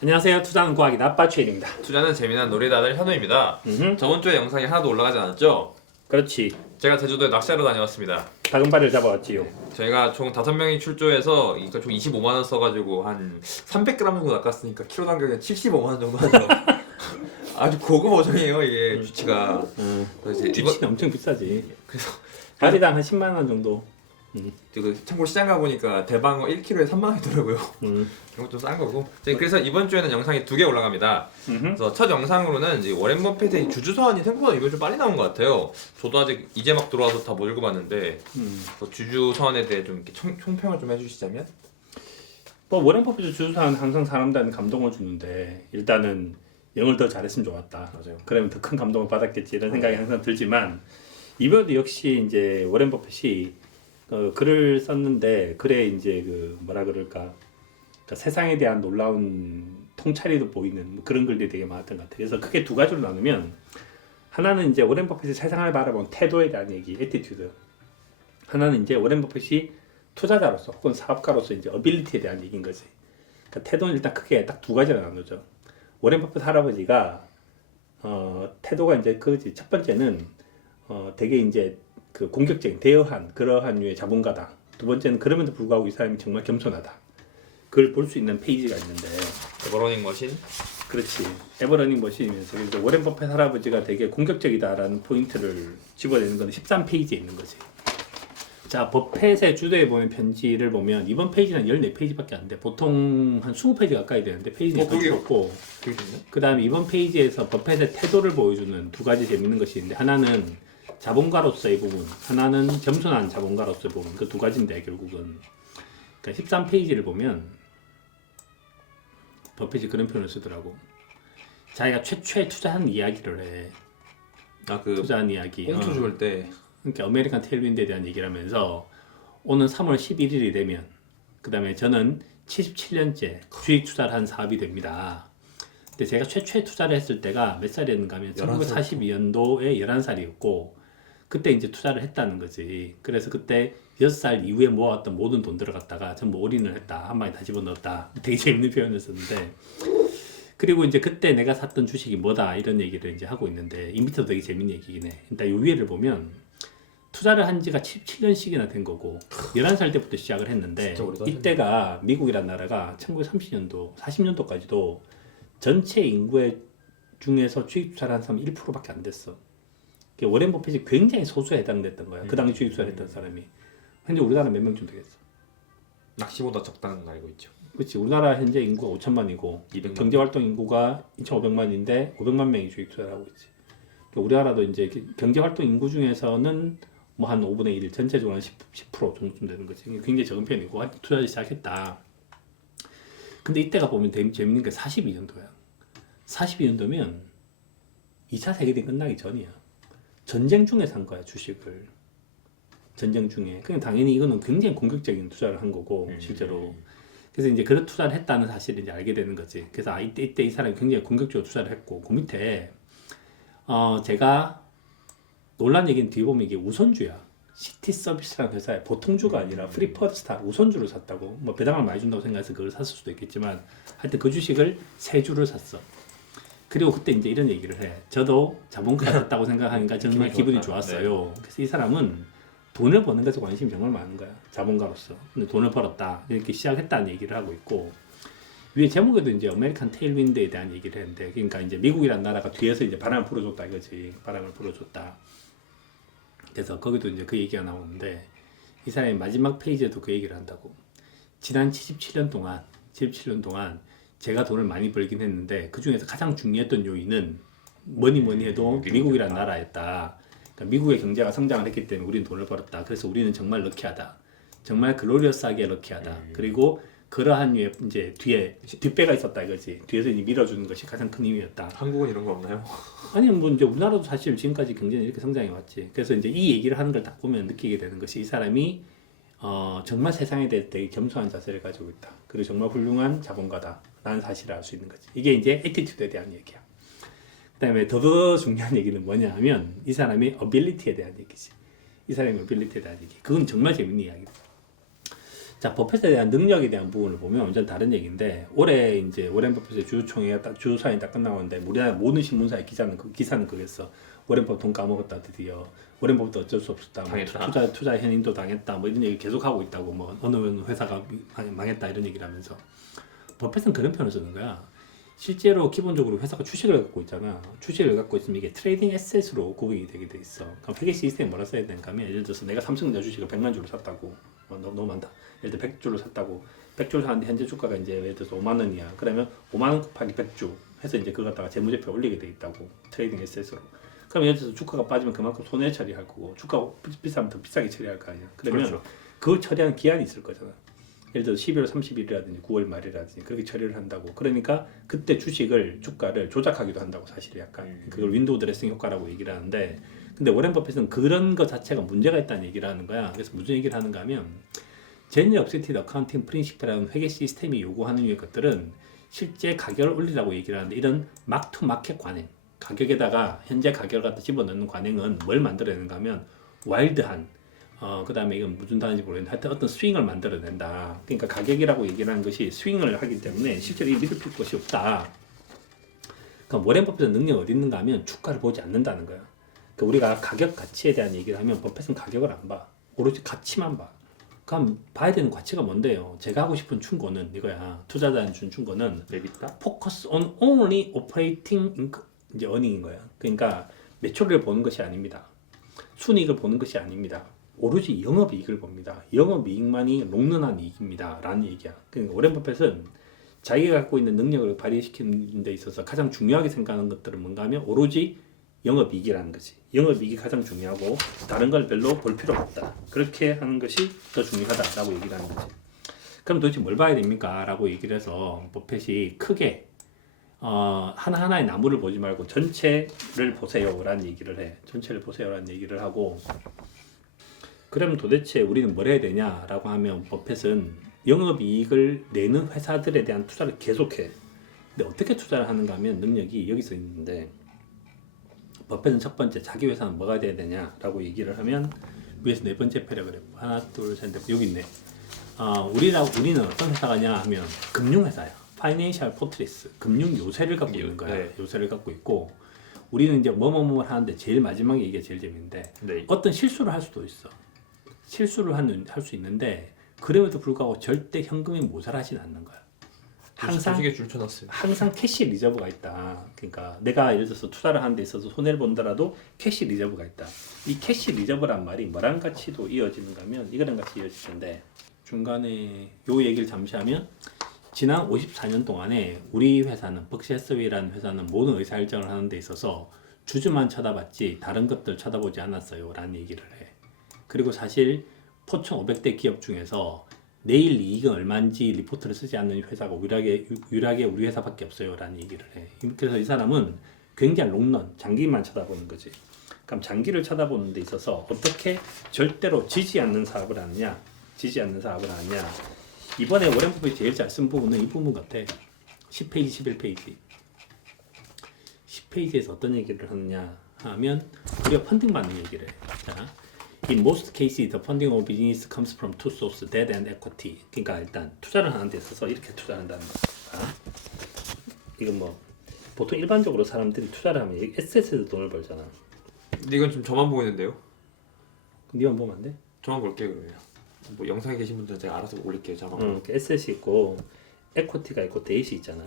안녕하세요. 투자는 과학이 나빠추일입니다. 투자는 재미난 놀이다들 현우입니다. 저번 주에 영상이 하나도 올라가지 않았죠? 그렇지. 제가 제주도에 낚시하러 다녀왔습니다. 다금바를 잡아왔지요. 저희가 총 5명이 출조해서 그러니까 총 25만 원 써가지고 한 300g 정도 낚았으니까 키로 단격에 75만 원 정도 하죠. 아주 고급 어종이에요 이게 쥐치가. 그래서 이제 쥐치는 엄청 비싸지. 그래서 마리당 한 10만 원 정도. 참고로 시장 가보니까 대방어 1kg에 3만 원이더라고요. 이건 좀 싼 거고. 그래서 이번 주에는 영상이 2개 올라갑니다. 그래서 첫 영상으로는 이제 워렌 버핏의 주주서한이 생각보다 이번 주 빨리 나온 것 같아요. 저도 아직 이제 막 들어와서 다 못 읽어봤는데 주주서한에 대해 좀 이렇게 총평을 좀 해주시자면? 뭐 워렌 버핏의 주주사는 항상 사람들한테 감동을 주는데 일단은 영을 더 잘했으면 좋았다. 맞아요. 그러면 더 큰 감동을 받았겠지 이런 생각이 항상 들지만 이번에도 역시 이제 워렌 버핏이 글을 썼는데 글에 이제 뭐라 그럴까 그러니까 세상에 대한 놀라운 통찰이도 보이는 뭐 그런 글들이 되게 많았던 것 같아요. 그래서 크게 두 가지로 나누면 하나는 이제 워렌 버핏이 세상을 바라본 태도에 대한 얘기, 애티튜드. 하나는 이제 워렌 버핏이 투자자로서 혹은 사업가로서 이제 어빌리티에 대한 얘기인 거지. 그러니까 태도는 일단 크게 딱 두 가지로 나누죠. 워렌 버핏 할아버지가 태도가 이제 그지. 첫 번째는 되게 이제 그 공격적인 대여한 그러한 류의 자본가다. 두 번째는 그럼에도 불구하고 이 사람이 정말 겸손하다. 그걸 볼 수 있는 페이지가 있는데 에버러닝 머신? 그렇지. 에버러닝 머신이면서 그래서 워렌 버핏 할아버지가 되게 공격적이다라는 포인트를 집어내는 건 13페이지에 있는 거지. 자, 버핏의 주도에 보면 편지를 보면 이번 페이지는 14페이지밖에 안 돼. 보통 한 20페이지 가까이 되는데 페이지는 더 줄었고 그 다음에 이번 페이지에서 버핏의 태도를 보여주는 두 가지 재밌는 것이 있는데 하나는 자본가로서의 부분, 하나는 겸손한 자본가로서의 부분. 그 두 가지인데 결국은 그러니까 13페이지를 보면 버핏이 그런 표현을 쓰더라고. 자기가 최초에 투자한 이야기를 해. 투자한 이야기. 꽁투 줄 때. 그러니까 아메리칸 테일윈드에 대한 얘기를 하면서 오는 3월 11일이 되면 그 다음에 저는 77년째 주식 투자를 한 사업이 됩니다. 근데 제가 최초에 투자를 했을 때가 몇 살이었는가 하면 1942년도에 11살이었고 그때 이제 투자를 했다는 거지. 그래서 그때 6살 이후에 모아왔던 모든 돈 들어갔다가 전부 올인을 했다. 한 방에 다 집어넣었다. 되게 재밌는 표현이었었는데 그리고 이제 그때 내가 샀던 주식이 뭐다 이런 얘기를 이제 하고 있는데 이 밑에도 되게 재밌는 얘기긴 해. 일단 요 위에를 보면 투자를 한 지가 17년씩이나 된 거고 11살 때부터 시작을 했는데 이때가 미국이란 나라가 1930년도 40년도까지도 전체 인구의 중에서 주식 투자를 한 사람이 1%밖에 안 됐어. 워렌 버핏이 굉장히 소수에 해당됐던 거야. 그 당시 주식 투자를 했던 사람이. 현재 우리나라 몇 명쯤 되겠어? 낚시보다 적다는 걸 알고 있죠. 그렇지. 우리나라 현재 인구가 5천만이고 경제활동 인구가 2,500만인데 500만 명이 주식 투자를 하고 있지. 우리나라도 이제 경제활동 인구 중에서는 뭐 한 5분의 1 전체적으로 한 10% 정도쯤 되는 거지. 굉장히 적은 편이고 투자를 시작했다. 근데 이때가 보면 되게 재밌는 게 42년도야. 42년도면 2차 세계대전 끝나기 전이야. 전쟁 중에 산 거야 주식을. 전쟁 중에. 그냥 당연히 이거는 굉장히 공격적인 투자를 한 거고 실제로. 그래서 이제 그런 투자를 했다는 사실을 이제 알게 되는 거지. 그래서 이때 이 사람이 굉장히 공격적으로 투자를 했고 그 밑에 제가 놀란 얘기는 뒤에 보면 이게 우선주야. 시티 서비스라는 회사에 보통주가 아니라 프리퍼스타 우선주를 샀다고. 뭐 배당을 많이 준다고 생각해서 그걸 샀을 수도 있겠지만 하여튼 그 주식을 3주를 샀어. 그리고 그때 이제 이런 얘기를 해. 저도 자본가가 됐다고 생각하니까 정말 기분이 좋았어요. 네. 그래서 이 사람은 돈을 버는 것에 관심이 정말 많은 거야. 자본가로서. 근데 돈을 벌었다. 이렇게 시작했다는 얘기를 하고 있고 위에 제목에도 이제 아메리칸 테일윈드에 대한 얘기를 했는데 그러니까 이제 미국이란 나라가 뒤에서 이제 바람을 불어줬다 이거지. 바람을 불어줬다. 그래서 거기도 이제 그 얘기가 나오는데 이 사람이 마지막 페이지에도 그 얘기를 한다고. 지난 77년 동안 제가 돈을 많이 벌긴 했는데 그 중에서 가장 중요했던 요인은 뭐니 해도 미국이란 나라였다. 그러니까 미국의 경제가 성장을 했기 때문에 우리는 돈을 벌었다. 그래서 우리는 정말 럭키하다. 정말 글로리어스하게 럭키하다. 그리고 그러한 류의 이제 뒤에 뒷배가 있었다 이거지. 뒤에서 이제 밀어주는 것이 가장 큰 힘이었다. 한국은 이런 거 없나요? 아니 뭐 이제 우리나라도 사실 지금까지 경제는 이렇게 성장해 왔지. 그래서 이제 이 얘기를 하는 걸 딱 보면 느끼게 되는 것이 이 사람이 정말 세상에 대해 되게 겸손한 자세를 가지고 있다. 그리고 정말 훌륭한 자본가다라는 사실을 알 수 있는 거지. 이게 이제 애티튜드에 대한 얘기야. 그다음에 더 중요한 얘기는 뭐냐 하면 이 사람의 어빌리티에 대한 얘기지. 이 사람의 어빌리티에 대한 얘기. 그건 정말 재밌는 이야기다. 자, 버핏에 대한 능력에 대한 부분을 보면 완전 다른 얘기인데 올해 이제 워렌 버핏의 주주총회가 주주사인이 딱 끝나는데 우리나라 모든 신문사의 기사는 그랬어. 워렌 버핏 돈 까먹었다 드디어. 워렌 버핏 어쩔 수 없었다. 뭐 투자 현인도 당했다. 뭐 이런 얘기 계속 하고 있다고. 뭐 어느 회사가 망했다 이런 얘기를 하면서 버핏은 그런 편을 쓰는 거야. 실제로 기본적으로 회사가 주식을 갖고 있잖아. 주식을 갖고 있으면 이게 트레이딩 에셋으로 구분이 되게 돼 있어. 그럼 회계 시스템에 뭐라 써야 되는가 하면 예를 들어서 내가 삼성전자 주식을 100만 주를 샀다고. 너무 많다. 예를 들어 100주를 샀다고. 100주를 샀는데 현재 주가가 이제 예를 들어서 5만 원이야. 그러면 5만 원 곱하기 100주 해서 이제 그걸 갖다가 재무제표에 올리게 돼 있다고. 트레이딩 에셋으로. 그럼 예를 들어서 주가가 빠지면 그만큼 손해 처리할 거고 주가가 비싸면 더 비싸게 처리할 거 아니야. 그러면 그렇죠. 그걸 처리하는 기한이 있을 거잖아. 예를 들어서 12월 30일이라든지 9월 말이라든지 그렇게 처리를 한다고. 그러니까 그때 주가를 조작하기도 한다고 사실 약간 그걸 윈도우 드레싱 효과라고 얘기를 하는데 근데 워렌 버핏은 그런 것 자체가 문제가 있다는 얘기를 하는 거야. 그래서 무슨 얘기를 하는가 하면 제너럴 액셉티드 어카운팅 프린시플이라는 회계 시스템이 요구하는 류의 것들은 실제 가격을 올리라고 얘기를 하는데 이런 막투 마켓 관행 가격에다가 현재 가격을 갖다 집어넣는 관행은 뭘 만들어내는가 하면 와일드한 그 다음에 이건 무슨 단어인지 모르겠는데 하여튼 어떤 스윙을 만들어낸다. 그러니까 가격이라고 얘기를 하는 것이 스윙을 하기 때문에 실제로 이 믿을 것이 없다. 그럼 워렌 버핏의 능력이 어디 있는가 하면 주가를 보지 않는다는 거야. 그러니까 우리가 가격 가치에 대한 얘기를 하면 버핏은 가격을 안 봐. 오로지 가치만 봐. 그럼 봐야 되는 가치가 뭔데요? 제가 하고 싶은 충고는 이거야. 투자자한테 준 충고는 focus on only operating 이제 earning인 거야. 그러니까 매출을 보는 것이 아닙니다. 순이익을 보는 것이 아닙니다. 오로지 영업이익을 봅니다. 영업이익만이 롱런한 이익입니다. 라는 얘기야. 그러니까 워렌 버핏은 자기가 갖고 있는 능력을 발휘시키는 데 있어서 가장 중요하게 생각하는 것들은 뭔가 하면 오로지 영업이익이라는 거지. 영업이익이 가장 중요하고 다른 걸 별로 볼 필요가 없다. 그렇게 하는 것이 더 중요하다라고 얘기를 하는 거지. 그럼 도대체 뭘 봐야 됩니까? 라고 얘기를 해서 버핏이 크게 하나하나의 나무를 보지 말고 전체를 보세요 라는 얘기를 해. 전체를 보세요 라는 얘기를 하고 그럼 도대체 우리는 뭘 해야 되냐라고 하면 버핏은 영업이익을 내는 회사들에 대한 투자를 계속해. 근데 어떻게 투자를 하는가 하면 능력이 여기서 있는데 버핏은 첫 번째 자기 회사는 뭐가 돼야 되냐라고 얘기를 하면 위에서 네 번째 패러그래프 하나 둘셋 넷 여기 있네. 우리는 어떤 회사가냐 하면 금융회사야. 파이낸셜 포트리스 금융 요새를 갖고 있는 거야. 네. 요새를 갖고 있고 우리는 이제 뭐뭐뭐 하는데 제일 마지막에 이게 제일 재밌는데 네. 어떤 실수를 할 수도 있어. 실수를 할 수 있는데 그럼에도 불구하고 절대 현금이 모자라진 않는 거야. 항상 캐시 리저브가 있다. 그러니까 내가 예를 들어서 투자를 하는 데 있어서 손해를 본다라도 캐시 리저브가 있다. 이 캐시 리저브란 말이 뭐랑 같이도 이어지는가 하면 이거랑 같이 이어질 텐데 중간에 요 얘기를 잠시 하면 지난 54년 동안에 우리 회사는 벅시 해서웨이라는 회사는 모든 의사결정을 하는 데 있어서 주주만 쳐다봤지 다른 것들 쳐다보지 않았어요 라는 얘기를 해. 그리고 사실 포천 500대 기업 중에서 내일 이익은 얼마인지 리포트를 쓰지 않는 회사가 유일하게 우리 회사밖에 없어요 라는 얘기를 해. 그래서 이 사람은 굉장히 롱런, 장기만 쳐다보는 거지. 그럼 장기를 쳐다보는 데 있어서 어떻게 절대로 지지 않는 사업을 하느냐 이번에 워렌 버핏이 제일 잘 쓴 부분은 이 부분 같아. 10페이지, 11페이지 10페이지에서 어떤 얘기를 하느냐 하면 우리가 펀딩 받는 얘기를 해. 자, In most cases, the funding of business comes from two sources, debt and equity. 그러니까 일단 투자를 하는 데 있어서 이렇게 투자를 한다는 거야. 이건 뭐 보통 일반적으로 사람들이 투자를 하면 에셋에서 돈을 벌잖아. 근데 이건 좀 저만 보고 있는데요. 니만 보면 안 돼? 저만 볼게요 그러면. 뭐 영상에 계신 분들은 제가 알아서 올릴게요. 저만. 에셋이 있고 에쿼티가 있고 데이시 있잖아.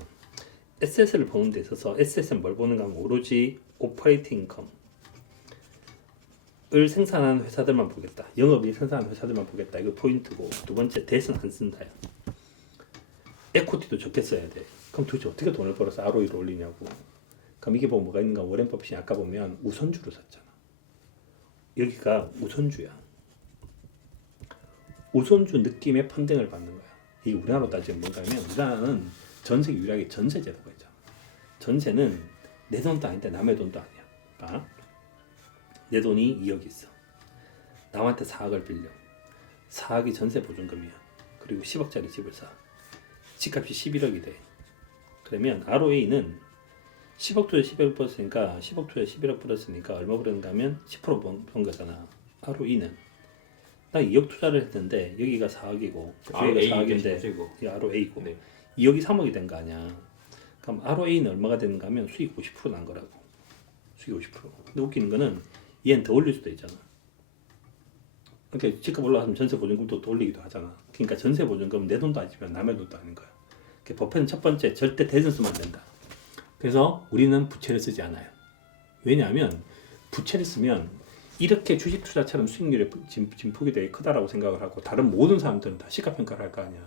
에셋을 보는 데 있어서 에셋은 뭘 보는가 하면 오로지 오퍼레이팅 인컴 을 생산하는 회사들만 보겠다. 영업이 생산하는 회사들만 보겠다. 이거 포인트고 두 번째 뎃은 안 쓴다요. 에코티도 적게 써야 돼. 그럼 도대체 어떻게 돈을 벌어서 ROE를 올리냐고. 그럼 이게 뭐 뭐가 있는가. 워렌 버핏이 아까 보면 우선주를 샀잖아. 여기가 우선주야. 우선주 느낌의 펀딩을 받는 거야. 이게 우리나라로 따지면 뭔가 하면 우리나라는 전 세계 유일하게 전세 제도가 있잖아. 전세는 내 돈도 아닌데 남의 돈도 아니야. 그러니까 내 돈이 2억이 있어. 남한테 4억을 빌려. 4억이 전세 보증금이야. 그리고 10억짜리 집을 사. 집값이 11억이 돼. 그러면 ROA는 10억 투자에 11억 벌었으니까 10억 투자에 11억 벌었으니까 얼마 벌었는가 하면 10% 번 거잖아. ROE는 나 2억 투자를 했는데 여기가 4억이고 여기가 4억인데 이 ROA고 네. 2억이 3억이 된 거 아니야. 그럼 ROA는 얼마가 되는가 하면 수익 50%난 거라고. 수익 50%. 근데 웃기는 거는 얘는 더 올릴 수도 있잖아. 그러니까 집값 올라가면 전세 보증금도 더 올리기도 하잖아. 그러니까 전세 보증금은 내 돈도 아니지만 남의 돈도 아닌 거야. 그러니까 버핏은 첫 번째 절대 대선 쓰면 안 된다. 그래서 우리는 부채를 쓰지 않아요. 왜냐하면 부채를 쓰면 이렇게 주식 투자처럼 수익률의 진폭이 되게 크다라고 생각을 하고 다른 모든 사람들은 다 시가평가를 할 거 아니야.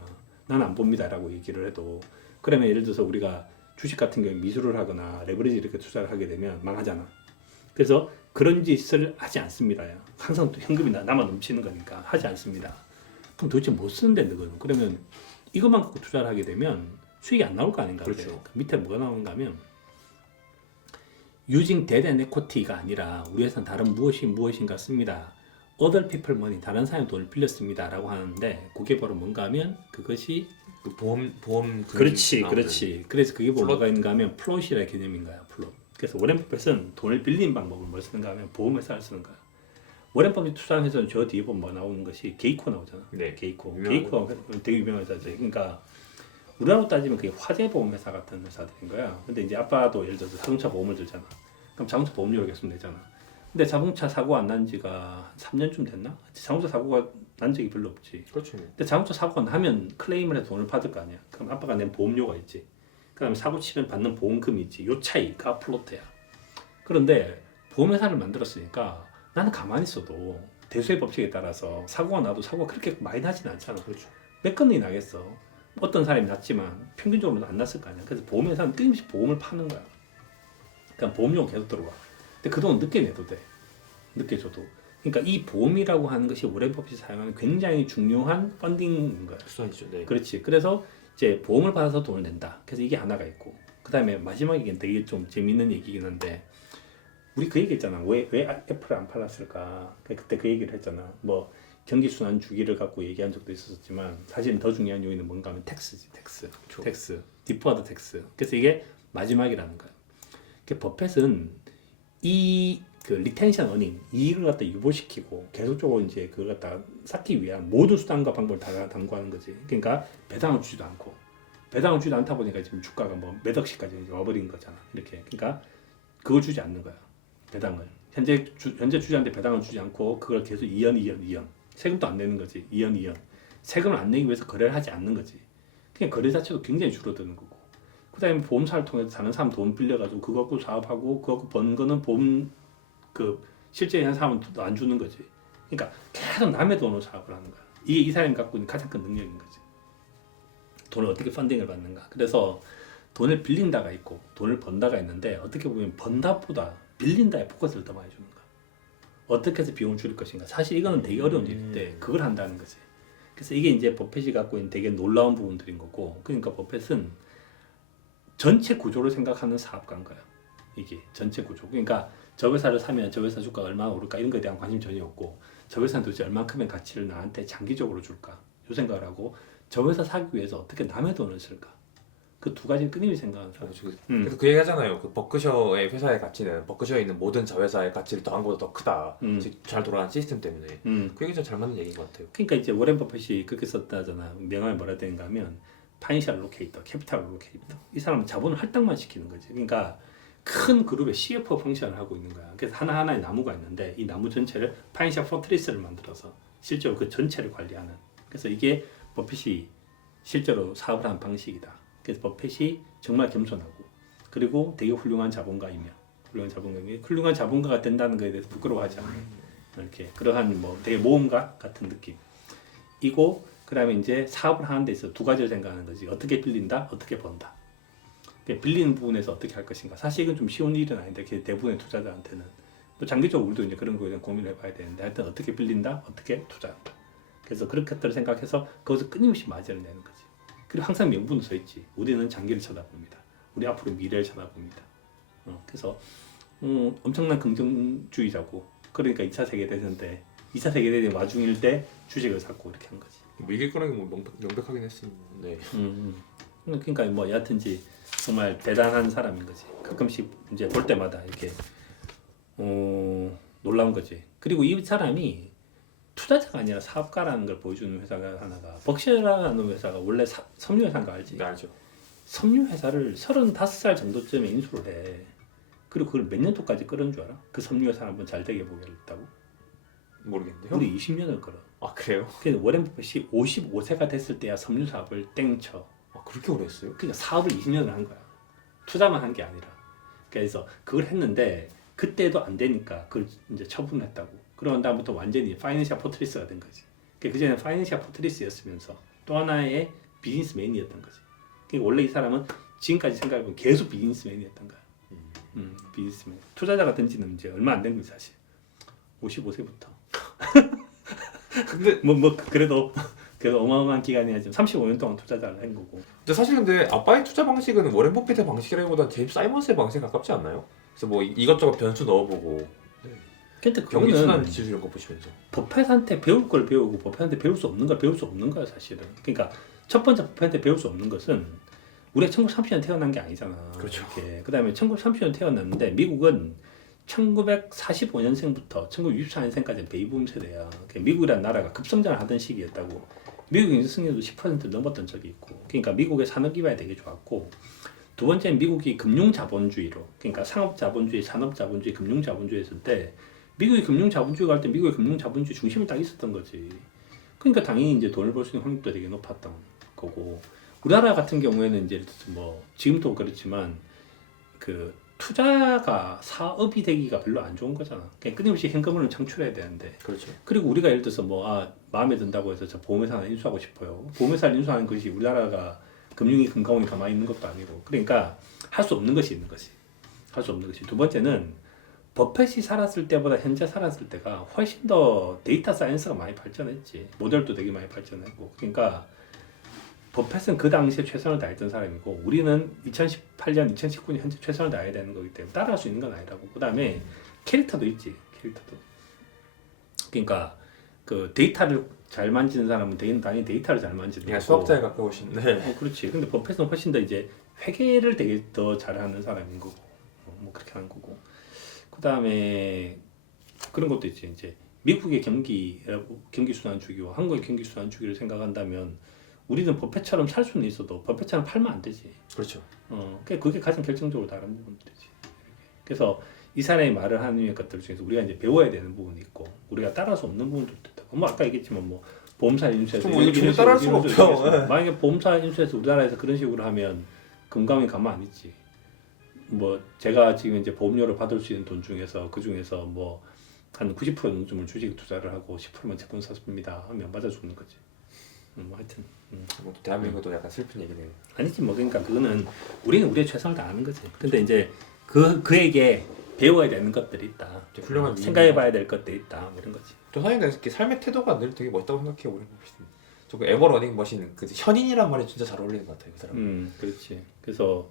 난 안 봅니다라고 얘기를 해도 그러면 예를 들어서 우리가 주식 같은 경우에 미수를 하거나 레버리지 이렇게 투자를 하게 되면 망하잖아. 그래서 그런 짓을 하지 않습니다. 항상 또 현금이 남아 넘치는 거니까 하지 않습니다. 그럼 도대체 못 쓰는데 그거는 그러면 이것만 갖고 투자를 하게 되면 수익이 안 나올 거 아닌가. 그렇죠. 그 밑에 뭐가 나오는가 하면 using debt and equity가 아니라 우리 회사는 다른 무엇인가 씁니다. other people money, 다른 사람의 돈을 빌렸습니다 라고 하는데 그게 바로 뭔가 하면 그것이 그 보험 그렇지 나오는. 그렇지. 그래서 그게 뭐가 있는가 하면 플롯이라는 개념인 거야. 플롯. 그래서 워렌 버핏은 돈을 빌린 방법을 뭘 쓰는가 하면 보험회사를 쓰는 거야. 워렌 버핏 투자한 회사는 저 뒤에 보면 뭐 나오는 것이 게이코 나오잖아. 네. 게이코. 유명한 게이코가 되게 유명한 회사지. 그러니까 우리나라로 따지면 그게 화재 보험 회사 같은 회사들인 거야. 근데 이제 아빠도 예를 들어서 자동차 보험을 들잖아. 그럼 자동차 보험료를 계속 내잖아. 근데 자동차 사고 안 난 지가 3년쯤 됐나? 자동차 사고가 난 적이 별로 없지. 그렇죠. 근데 자동차 사고가 나면 클레임을 해서 돈을 받을 거 아니야. 그럼 아빠가 낸 보험료가 있지. 그다음에 사고 치면 받는 보험금이 있지. 요 차이가 플로트야. 그런데 보험회사를 만들었으니까 나는 가만히 있어도 대수의 법칙에 따라서 사고가 나도 사고가 그렇게 많이 나진 않잖아. 그렇죠. 몇 건이 나겠어. 어떤 사람이 났지만 평균적으로는 안 났을 거 아니야. 그래서 보험회사는 끊임없이 보험을 파는 거야. 그러니까 보험료가 계속 들어와. 근데 그 돈은 늦게 내도 돼. 늦게 줘도. 그러니까 이 보험이라고 하는 것이 워렌 버핏이 사용하는 굉장히 중요한 펀딩인 거야. 수단이죠. 네. 그렇지. 그래서 이제 보험을 받아서 돈을 낸다. 그래서 이게 하나가 있고, 그 다음에 마지막에 되게 좀 재밌는 얘기긴 한데, 우리 그 얘기했잖아. 왜 애플을 안 팔았을까? 그때 그 얘기를 했잖아. 뭐 경기순환 주기를 갖고 얘기한 적도 있었지만, 사실 더 중요한 요인은 뭔가 하면 텍스지. 텍스. 디퍼드 텍스. 그래서 이게 마지막이라는 거야. 버핏은 이 그 리텐션 어닝 이익을 갖다 유보시키고 계속적으로 이제 그걸 갖다 쌓기 위한 모든 수단과 방법을 다 담고하는 거지. 그러니까 배당을 주지도 않고 배당을 주지 않다 보니까 지금 주가가 뭐 몇 억씩까지 이제 와버린 거잖아. 이렇게 그러니까 그걸 주지 않는 거야. 배당을 현재 주주한테 배당을 주지 않고 그걸 계속 2년 세금도 안 내는 거지. 2년 세금을 안 내기 위해서 거래를 하지 않는 거지. 그냥 거래 자체도 굉장히 줄어드는 거고. 그다음에 보험사를 통해서 다른 사람 돈 빌려가지고 그거 갖고 사업하고 그거 갖고 번 거는 보험 그 실제 한 사람은 또 안 주는 거지. 그러니까 계속 남의 돈으로 사업을 하는 거야. 이게 이 사람이 갖고 있는 가장 큰 능력인 거지. 돈을 어떻게 펀딩을 받는가. 그래서 돈을 빌린다가 있고 돈을 번다가 있는데 어떻게 보면 번다보다 빌린다에 포커스를 더 많이 주는 거야. 어떻게 해서 비용을 줄일 것인가. 사실 이거는 되게 어려운 일인데 그걸 한다는 거지. 그래서 이게 이제 버핏이 갖고 있는 되게 놀라운 부분들인 거고. 그러니까 버핏은 전체 구조를 생각하는 사업가인 거야. 이게 전체 구조. 그러니까 저 회사를 사면 저 회사 주가가 얼마나 오를까 이런 거에 대한 관심 전혀 없고 저 회사는 도대체 얼만큼의 가치를 나한테 장기적으로 줄까 요 생각을 하고 저 회사 사기 위해서 어떻게 남의 돈을 쓸까 그 두 가지는 끊임없이 생각하는 사람. 그래서 그 얘기 하잖아요. 그 버크셔의 회사의 가치는 버크셔에 있는 모든 자회사의 가치를 더한 것보다 더 크다. 즉 잘 돌아가는 시스템 때문에. 그 얘기 잘 맞는 얘기인 것 같아요. 그러니까 이제 워렌 버핏이 그렇게 썼다잖아. 명함에 뭐라 되는가 하면 파이낸셜 로케이터, 캐피탈 로케이터. 이 사람은 자본을 할당만 시키는 거지. 그러니까 큰 그룹의 CFO 펑션을 하고 있는 거야. 그래서 하나하나의 나무가 있는데 이 나무 전체를 파이낸셜 포트리스를 만들어서 실제로 그 전체를 관리하는. 그래서 이게 버핏이 실제로 사업을 한 방식이다. 그래서 버핏이 정말 겸손하고 그리고 되게 훌륭한 자본가이며 훌륭한 자본가가 된다는 것에 대해서 부끄러워하지 않아요. 이렇게 그러한 뭐 되게 모험가 같은 느낌이고 그다음에 이제 사업을 하는 데 있어 두 가지를 생각하는 거지. 어떻게 빌린다, 어떻게 번다. 빌리는 부분에서 어떻게 할 것인가. 사실 이건 좀 쉬운 일은 아닌데 대부분의 투자자한테는 또 장기적으로 우리도 이제 그런 거에 대한 고민을 해봐야 되는데 하여튼 어떻게 빌린다, 어떻게 투자한다. 그래서 그렇게 것들을 생각해서 거기서 끊임없이 마진을 내는 거지. 그리고 항상 명분은 써 있지. 우리는 장기를 쳐다봅니다. 우리 앞으로 미래를 쳐다봅니다. 그래서 엄청난 긍정주의자고 그러니까 2차 세계대전 때 2차 세계대전 와중일 때 주식을 샀고 이렇게 한 거지. 뭐 이길 거라는 게 뭐 명백하긴 했습니다. 네. 그러니까 뭐 여하튼지 정말 대단한 사람인 거지. 가끔씩 이제 볼 때마다 이렇게 놀라운 거지. 그리고 이 사람이 투자자가 아니라 사업가라는 걸 보여주는 회사가 하나가 벅셔라는 회사가 원래 섬유 회사인 거 알지? 네, 알죠. 섬유 회사를 35살 정도쯤에 인수를 해. 그리고 그걸 몇 년도까지 끌은 줄 알아? 그 섬유 회사 한번 잘 되게 보겠다고? 모르겠는데요. 우리 20년을 끌어. 아 그래요? 그래서 워렌 버핏이 55세가 됐을 때야 섬유 사업을 땡쳐. 아 그렇게 오래 했어요? 그러니까 사업을 20년을 한 거야. 투자만 한 게 아니라. 그래서 그걸 했는데 그때도 안 되니까 그걸 이제 처분했다고. 그런 다음부터 완전히 파이낸셜 포트리스가 된 거지. 그 전에 파이낸셜 포트리스였으면서 또 하나의 비즈니스맨이었던 거지. 그러니까 원래 이 사람은 지금까지 생각해보면 계속 비즈니스맨이었던 거야. 비즈니스맨. 투자자가 된 지는 이제 얼마 안 된 거지 사실. 55세부터. 근데 그래도 어마어마한 기간이 아니지만 35년 동안 투자자를 한 거고. 근데 아빠의 투자 방식은 워렌 버핏의 방식이라기보다 제임스 사이먼스의 방식에 가깝지 않나요? 그래서 뭐 이것저것 변수 넣어보고 근데 경기 그거는 순환 지수 이런 거 보시면서 버핏한테 배울 걸 배우고 버핏한테 배울 수 없는 걸 배울 수 없는 거야 사실은. 그러니까 첫 번째 버핏한테 배울 수 없는 것은 우리가 1930년 태어난 게 아니잖아. 그렇죠. 그다음에 1930년 태어났는데 미국은 1945년생부터 1964년생까지 베이비붐 세대야. 미국이라는 나라가 급성장을 하던 시기였다고. 미국 경제 승률도 10% 넘었던 적이 있고. 그러니까 미국의 산업 기반이 되게 좋았고. 두 번째는 미국이 금융 자본주의로, 그러니까 상업 자본주의, 산업 자본주의, 금융 자본주의 했을 때 미국이 금융 자본주의가 할 때 미국의 금융 자본주의 중심이 딱 있었던 거지. 그러니까 당연히 이제 돈을 벌 수 있는 확률도 되게 높았던 거고. 우리나라 같은 경우에는 이제 예를 들어서 뭐 지금도 그렇지만 그 투자가 사업이 되기가 별로 안 좋은 거잖아. 그냥 끊임없이 현금을 창출해야 되는데. 그렇죠. 그리고 우리가 예를 들어서 뭐 마음에 든다고 해서 저 보험회사 하나 인수하고 싶어요. 보험회사를 인수하는 것이 우리나라가 금융이 금강원이 가만히 있는 것도 아니고. 그러니까 할 수 없는 것이 있는 것이. 할 수 없는 것이. 두 번째는 버핏이 살았을 때보다 현재 살았을 때가 훨씬 더 데이터 사이언스가 많이 발전했지. 모델도 되게 많이 발전했고. 그러니까 버핏은 그 당시에 최선을 다했던 사람이고 우리는 2018년, 2019년 현재 최선을 다해야 되는 거기 때문에 따라할 수 있는 건 아니라고. 그 다음에 캐릭터도 있지. 캐릭터도. 그러니까 그 데이터를 잘 만지는 사람은 당연히 데이터를 잘 만지는 거고. 수학자에 가까우신. 네. 그렇지. 근데 버핏은 훨씬 더 이제 회계를 되게 더 잘하는 사람인 거고. 뭐 그렇게 하는 거고. 그 다음에 그런 것도 있지. 이제 미국의 경기 순환 주기와 한국의 경기 순환 주기를 생각한다면 우리는 버핏처럼 살 수는 있어도 버핏처럼 팔면 안 되지. 그렇죠. 그게 가장 결정적으로 다른 부분들이지. 그래서 이 사람이 말을 하는 것들 중에서 우리가 이제 배워야 되는 부분이 있고 우리가 따라할 수 없는 부분들도 있다. 뭐 아까 얘기했지만 뭐 보험사 인수해서 이거 전혀 따라할 수가 없죠. 네. 만약에 보험사 인수해서 우리나라에서 그런 식으로 하면 금감이 가만 안 있지. 뭐 제가 지금 이제 보험료를 받을 수 있는 돈 중에서 그 중에서 뭐 한 90% 정도를 주식 투자를 하고 10%만 채권 샀습니다 하면 맞아 죽는 거지. 뭐 하여튼 뭐 대한민국도 약간 슬픈 얘기네요. 아니지 뭐 그러니까 그거는 우리는 우리의 최선을 다하는 거지. 근데 이제 그에게 배워야 되는 것들이 있다. 훌륭한 생각해봐야 될 것들이 있다. 뭐 이런 거지. 또 사장님 이렇게 삶의 태도가 늘 되게 멋있다고 생각해요. 오래 보시면. 저그 에버 러닝 머신 그 현인이란 말이 진짜 잘 어울리는 것 같아요. 그 사람. 그렇지. 그래서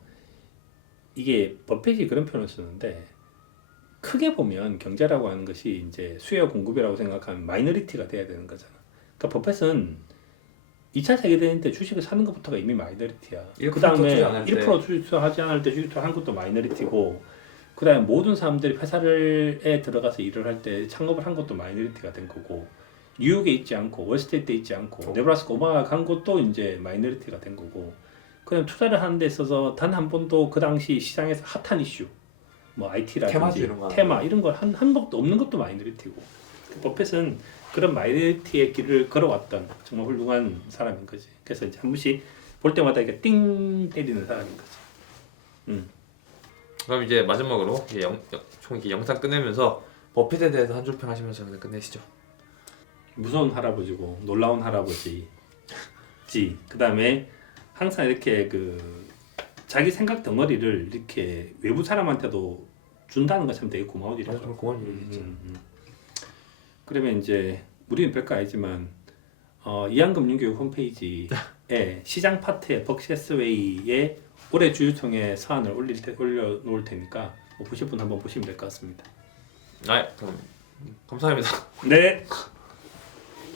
이게 버핏이 그런 표현을 쓰는데 크게 보면 경제라고 하는 것이 이제 수요 공급이라고 생각하면 마이너리티가 돼야 되는 거잖아. 그러니까 버핏은 2차 세계대전 때 주식을 사는 것부터가 이미 마이너리티야. 그 다음에 1% 투자하지 않을 때 주식 투자한 것도 마이너리티고, 그 다음에 모든 사람들이 회사에 들어가서 일을 할 때 창업을 한 것도 마이너리티가 된 거고, 뉴욕에 있지 않고 월스트리트에 있지 않고 네브라스카 오마하 간 것도 이제 마이너리티가 된 거고, 그냥 투자를 하는 데 있어서 단 한 번도 그 당시 시장에서 핫한 이슈, 뭐 IT라든지 테마 이런 걸 한 번도 없는 것도 마이너리티고, 버핏은 그런 마이너리티의 길을 걸어왔던 정말 훌륭한 사람인 거지. 그래서 이제 한 번씩 볼 때마다 이렇게 띵 때리는 사람인 거지. 그럼 이제 마지막으로 총 이렇게 영상 끝내면서 버핏에 대해서 한 줄 평 하시면서 그냥 끝내시죠. 무서운 할아버지고 놀라운 할아버지. 그 다음에 항상 이렇게 그 자기 생각 덩어리를 이렇게 외부 사람한테도 준다는 것 참 되게 고마운 일이죠. 정말 고마운 일이겠죠. 그러면 이제 우리는 별거 아니지만 이한금융교육 홈페이지에 시장 파트에 벅시스웨이의 올해 주주총회 사안을 올려놓을 테니까 보실 분 한번 보시면 될 것 같습니다. 그럼 감사합니다. 네.